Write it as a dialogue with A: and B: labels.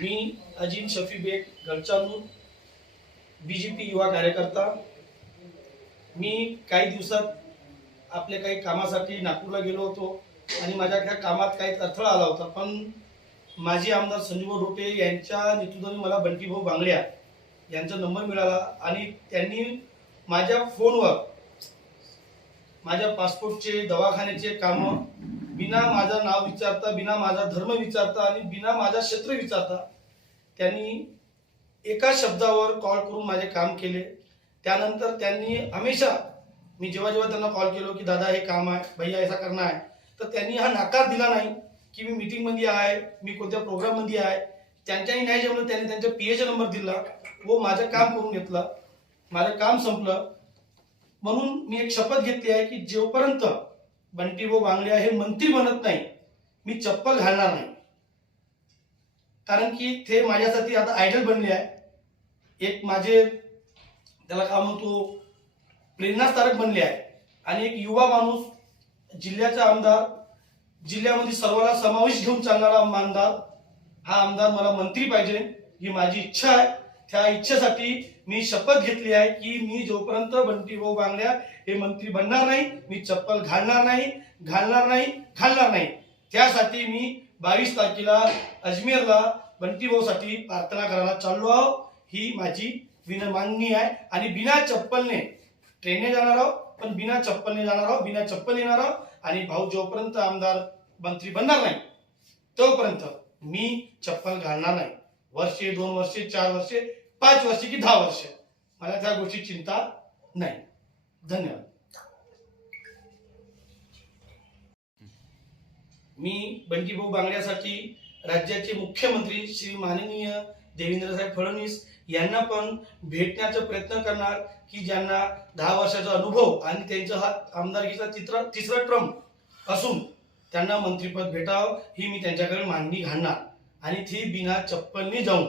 A: मी अजिम शफी बेग गडचालूर B J P युवा कार्यकर्ता. मी काही दिवसात आपल्या काही कामासाठी नागपूरला गेलो होतो आणि माझ्या त्या कामात काही अडथळा आला होता. पण माजी आमदार संजीव रोपे यांच्या नेतृत्वाने मला बंटीभाऊ बांगड्या यांचा नंबर मिळाला आणि त्यांनी माझ्या फोनवर माझ्या पासपोर्टचे दवाखान्याचे कामं बिना माझं नाव विचारता बिना माझा धर्म विचारता आणि बिना माझा क्षेत्र विचारता त्यांनी एका शब्दावर कॉल करून माझे काम केले. त्यानंतर त्यांनी हमेशा मी जेव्हा जेव्हा त्यांना कॉल केलो की दादा हे काम आहे भैया ऐसा करणं आहे तर त्यांनी हा नकार दिला नाही की मी मीटिंगमध्ये आहे मी कोणत्या प्रोग्राममध्ये आहे. त्यांच्याही नाही जमलं त्यांनी त्यांच्या पी एचा नंबर दिला. व माझं काम करून घेतलं. माझं काम संपलं. म्हणून मी एक शपथ घेतली आहे की जोपर्यंत बंटीभाऊ बांगड्या हे मंत्री बनत नाही मी चप्पल घालणार नाही. कारण की ते माझ्यासाठी आता आयडल बनले आहे. एक माझे त्याला काय म्हणतो प्रेरणास्तारक बनले आहे. आणि एक युवा माणूस जिल्ह्याचा आमदार जिल्ह्यामध्ये सर्वांना समावेश घेऊन चालणारा आमदार हा आमदार मला मंत्री पाहिजे ही माझी इच्छा आहे. त्या इच्छेसाठी मी शपथ घेतली आहे की मी जोपर्यंत बंटीभाऊ बांगड्या हे मंत्री बनणार नाही मी चप्पल घालणार नाही घालणार नाही घालणार नाही. त्यासाठी मी बावीस तारखेला अजमेरला बंटीभाऊसाठी प्रार्थना करायला चाललो आहो ही माझी विन मागणी आहे आणि बिना चप्पलने ट्रेनने जाणार आहोत पण बिना चप्पलने जाणार आहोत बिना चप्पल येणार आहोत आणि भाऊ जोपर्यंत आमदार मंत्री बनणार नाही तोपर्यंत मी चप्पल घालणार नाही. वर्षे दोन वर्षे चार वर्षे पाच वर्षे की दहा वर्षे. मला त्या गोष्टी चिंता नाही. धन्यवाद. मी बंटीभाऊ बांगड्यासाठी राज्याचे मुख्यमंत्री श्री माननीय देवेंद्रसाहेब फडणवीस यांना पण भेटण्याचा प्रयत्न करणार की ज्यांना दहा वर्षाचा अनुभव आणि त्यांचा हा आमदारकीचा तिसरा तिसरा ट्रम असून त्यांना मंत्रीपद भेटावं ही मी त्यांच्याकडे मागणी घालणार. आणि ती बिना चप्पलनी जाऊन